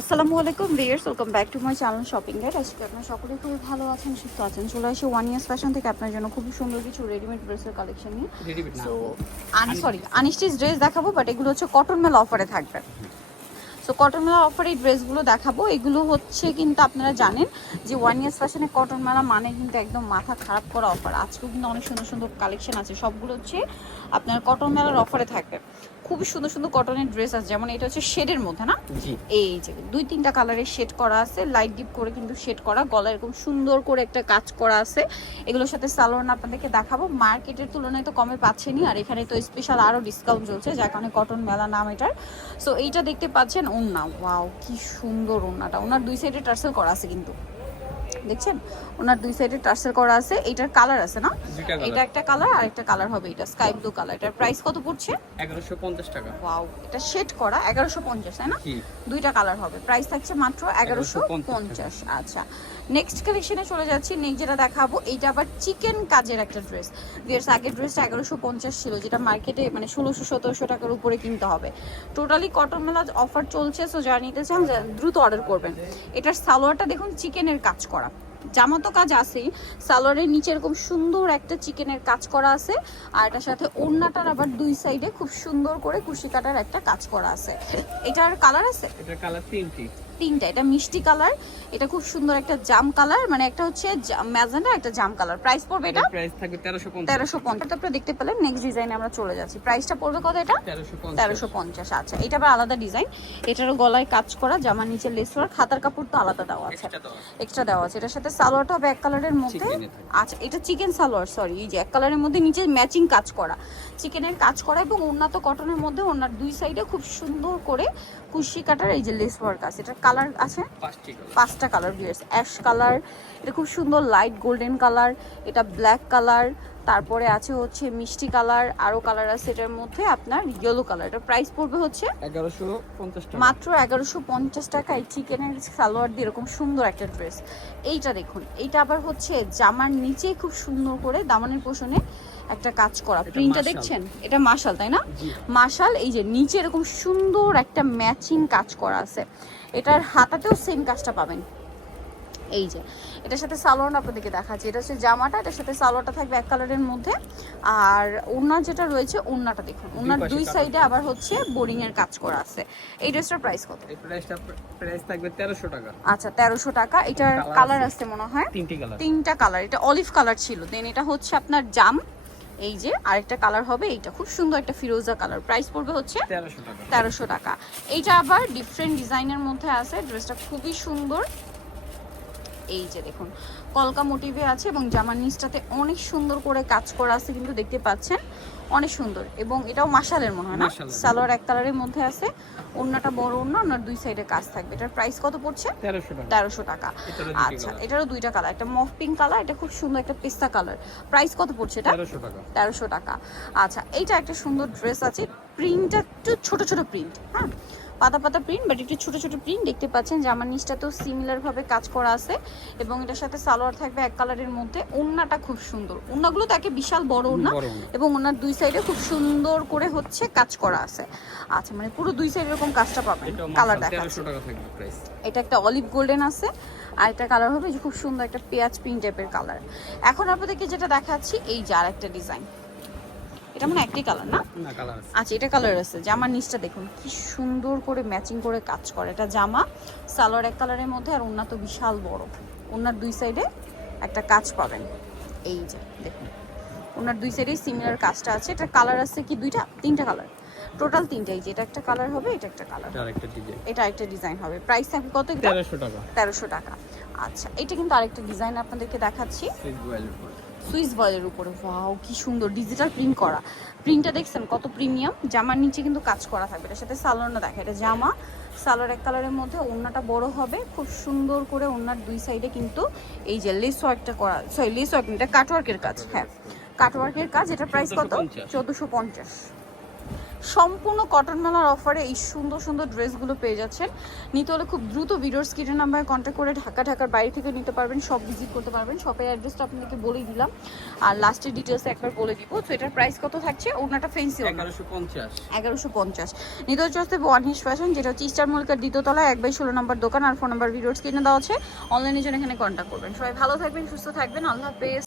আসসালামু আলাইকুম viewers, welcome back to my channel shopping guide. আজকে আপনারা সকলেই খুবই ভালো আছেন, সুস্থ আছেন। চলে আসি ওয়ান ইয়ার্স ফ্যাশন থেকে আপনার জন্য খুবই সুন্দর কিছু রেডিমেড ড্রেসের কালেকশন নিয়ে। সো আনস্টিচ ড্রেস দেখাবো, বাট এগুলো হচ্ছে কটন মেলা অফারে থাকবে। সো কটন মেলা অফারে এই ড্রেসগুলো দেখাবো। এগুলো হচ্ছে কিন্তু আপনারা জানেন যে ওয়ান ইয়ার্স ফ্যাশনে কটন মেলা মানে কিন্তু একদম মাথা খারাপ করা অফার। আজকেও কিন্তু অনেক সুন্দর সুন্দর কালেকশন আছে, সবগুলো হচ্ছে আপনার কটন মেলার অফারে থাকবে। খুবই সুন্দর সুন্দর কটনের ড্রেস আছে, যেমন এটা হচ্ছে শেডের মধ্যে না, এই যে দুই তিনটা কালারের শেড করা আছে, লাইট ডিপ করে কিন্তু শেড করা, গলা এরকম সুন্দর করে একটা কাজ করা আছে। এগুলোর সাথে সালোয়ার আপনাদেরকে দেখাবো। মার্কেটের তুলনায় তো কমে পাচ্ছেনই, আর এখানে তো স্পেশাল আরও ডিসকাউন্ট চলছে, যার কারণে কটন মেলা নাম এটার। সো এইটা দেখতে পাচ্ছেন ওড়না, ওয়াও কি সুন্দর ওড়নাটা। ওনার দুই সাইডে টার্সেল করা আছে, কিন্তু দেখছেন ওনার দুই সাইডে টার্সেল করা আছে। এইটার কালার আছে না, এটা একটা কালার আর একটা কালার হবে, এটা স্কাই ব্লু কালার। এটার প্রাইস কত পড়ছে? 1150 টাকা। ওয়াও, এটা শেড করা 1150, তাই না? দুইটা কালার হবে, প্রাইস থাকছে মাত্র 1150। আচ্ছা, নেক্সট কালেকশনে চলে যাচ্ছি। নেক্সট যেটা দেখাবো, এইটা আবার চিকেন কাজের একটা ড্রেস। বিয়ার্স, আগের ড্রেসটা 1150 ছিল, যেটা মার্কেটে মানে 1600-1700 টাকার উপরে কিনতে হবে। টোটালি কটন মেলা অফার চলছে, সো যারা নিতে চান দ্রুত অর্ডার করবেন। এটার সালোয়ারটা দেখুন চিকেনের কাজ করা, জামা তো কাজ আছেই, সালোয়ারের নিচে এরকম সুন্দর একটা চিকেনের কাজ করা আছে, আর এটার সাথে ওড়নাটার আবার দুই সাইডে খুব সুন্দর করে কুশি কাটার একটা কাজ করা আছে। এটার কালার আছে, এটার কালার তিনটা। এটা মিষ্টি কালার, এটা খুব সুন্দর একটা জাম কালার, মানে একটা হচ্ছে ম্যাজেন্ডা, একটা জাম কালার। প্রাইস পড়বে এটা প্রাইস থাকবে 1350। আপনারা দেখতে পেলেন। নেক্সট ডিজাইনে আমরা চলে যাচ্ছি। প্রাইসটা পড়বে কত? এটা 1350। আচ্ছা, এটা আবার আলাদা ডিজাইন, এটারও গলায় কাজ করা, জামার নিচে লেস ওয়ার্ক, হাতার কাপড় তো আলাদা দেওয়া আছে, এক্সট্রা দেওয়া আছে। এটার সাথে সালোয়ারটা হবে এক কালারের মধ্যে। আচ্ছা, এটা চিকেন সালোয়ার, সরি, এই যে এক কালারের মধ্যে নিচে ম্যাচিং কাজ করা, চিকেনের কাজ করা, এবং ওড়না তো কটনের মধ্যে, ওড়নার দুই সাইডে খুব সুন্দর করে কুশি কাটার এই যে লেস ওয়ার্ক আছে। এটা কালার আছে পাঁচটা কালার, ভিউয়ার্স। অ্যাশ কালার, এটা খুব সুন্দর লাইট গোল্ডেন কালার, এটা ব্ল্যাক কালার, তারপরে আছে হচ্ছে মিষ্টি কালার, আরো কালার আছে এটার মধ্যে আপনার ইয়েলো কালার। এটা প্রাইস পড়বে হচ্ছে 1150 টাকা, মাত্র 1150 টাকা। এই চিকেনের সালোয়ার দিয়ে এরকম সুন্দর একটা ড্রেস। এইটা দেখুন, এইটা আবার হচ্ছে জামার নিচে খুব সুন্দর করে দামানের পোষণে একটা কাজ করা, প্রিন্টটা দেখছেন, এটা মাশাল, তাই না? মাশাল। এই যে নিচে এরকম সুন্দর একটা ম্যাচিং কাজ করা আছে, এটার হাতাতেও সেম কাজটা পাবেন। এই যে এটার সাথে সালোয়ার আপনাদেরকে দেখাচ্ছি, এটা হচ্ছে জামাটা, এটার সাথে সালোয়ারটা থাকবে এক কালারের মধ্যে, আর ওড়না যেটা রয়েছে, ওড়নাটা দেখুন, ওড়নার দুই সাইডে আবার হচ্ছে বোরিং এর কাজ করা আছে। এই ড্রেসটার প্রাইস কত? এই প্রাইস থাকবে 1300 টাকা। আচ্ছা, 1300 টাকা। এটার কালার আছে মনে হয় তিনটা কালার। এটা অলিভ কালার ছিল, দেন এটা হচ্ছে আপনার জাম, এই যে আরেকটা কালার হবে, এইটা খুব সুন্দর একটা ফিরোজা কালার। প্রাইস পড়বে হচ্ছে 1300 টাকা। এইটা আবার ডিফারেন্ট ডিজাইনের মধ্যে আছে, ড্রেসটা খুবই সুন্দর। এই যে দেখুন, কলকা মোটিভে আছে, এবং জামার নিচটাতে অনেক সুন্দর করে কাজ করা আছে, কিন্তু দেখতে পাচ্ছেন অনেক সুন্দর। এবং এটাও মাশালের মনে হয় না, সালোয়ার এক কালারের মধ্যে আছে, ওড়নাটা বড় ওড়না, ওনার দুই সাইডে কাজ থাকবে। এটার প্রাইস কত পড়ছে? 1300 টাকা। আচ্ছা, এটারও দুইটা কালার, একটা মফ পিঙ্ক কালার, এটা খুব সুন্দর একটা পেস্তা কালার। প্রাইস কত পড়ছে এটা? 1300 টাকা। আচ্ছা, এইটা একটা সুন্দর ড্রেস আছে, প্রিন্টটা একটু ছোট ছোট প্রিন্ট, হ্যাঁ পাতা পাতা প্রিন্ট, বাট একটু ছোট ছোট প্রিন্ট। দেখতে পাচ্ছেন জামার নিচটাতেও সিমিলার ভাবে কাজ করা আছে, এবং এটার সাথে সালোয়ার থাকবে এক কালারের মধ্যে। ওড়নাটা খুব সুন্দর, ওড়নাগুলো তাকে বিশাল বড় ওড়না, এবং ওনার দুই সাইডে খুব সুন্দর করে হচ্ছে কাজ করা আছে। আচ্ছা, মানে পুরো দুই সাইড এরকম কাজটা পাবেন। কালার দেখাচ্ছি, এটা একটা অলিভ গোল্ডেন আছে, আর একটা কালার হবে যে খুব সুন্দর একটা পেঁয়াজ পিঙ্ক টাইপের কালার। এখন আপনাদেরকে যেটা দেখাচ্ছি, এই যে আর একটা ডিজাইন, এটা মানে একটাই কালার না? আচ্ছা, এটা কালার আছে। জামার নিচটা দেখুন কি সুন্দর করে ম্যাচিং করে কাজ করে, এটা জামা সালোয়ার এক কালারের মধ্যে, আর ওড়না তো বিশাল বড়, ওড়নার দুই সাইডে একটা কাজ পাবেন। এই যে দেখুন, ওড়নার দুই সাইডে সিমিলার কাজটা আছে। এটা কালার আছে কি তিনটা কালার, টোটাল তিনটাই। যে এটা একটা কালার হবে, এটা একটা কালার, এটা আরেকটা ডিজাইন হবে। প্রাইস থাকবে কত? 1300 টাকা। আচ্ছা, এটা কিন্তু আরেকটা ডিজাইন আপনাদেরকে দেখাচ্ছি, সুইস বয়েলের উপরে। ওয়াও কি সুন্দর ডিজিটাল প্রিন্ট করা, প্রিন্টটা দেখছেন কত প্রিমিয়াম। জামার নিচে কিন্তু কাজ করা থাকবে, এটার সাথে সালোয়ারটা দেখা, এটা জামা সালোয়ার এক কালারের মধ্যে, ওড়নাটা বড় হবে, খুব সুন্দর করে ওড়নার দুই সাইডে কিন্তু এই যে লেস ওয়ার্কটা করা, সরি লেস ওয়ার্ক, এটা কাটওয়ার্কের কাজ, হ্যাঁ কাটওয়ার্কের কাজ। এটার প্রাইস কত? 1450। সম্পূর্ণ কটন মেলার অফারে এই সুন্দর সুন্দর ড্রেসগুলো পেয়ে যাচ্ছেন। নিতে হলে খুব দ্রুত ভিডিওর স্ক্রিনের নাম্বারে কন্ট্যাক্ট করে ঢাকার বাইরে থেকে নিতে পারবেন, সব ভিজিট করতে পারবেন। শপের অ্যাড্রেসটা আপনাদেরকে বলেই দিলাম, আর লাস্টের ডিটেলস একবার বলে দিব। তো এটার প্রাইস কত থাকছে? ওনাটা ফেন্সি 1150। নিতে হচ্ছে ওয়ান হিস ফ্যাশন, যেটা হচ্ছে স্টার মল্লিকার দ্বিতীয়তলা 1/16 নম্বর দোকান। আর ফোন নাম্বার ভিডিওর স্ক্রিনে দেওয়া আছে, অনলাইনের জন্য এখানে কন্ট্যাক্ট করবেন। সবাই ভালো থাকবেন, সুস্থ থাকবেন, আল্লাহ হাফেজ।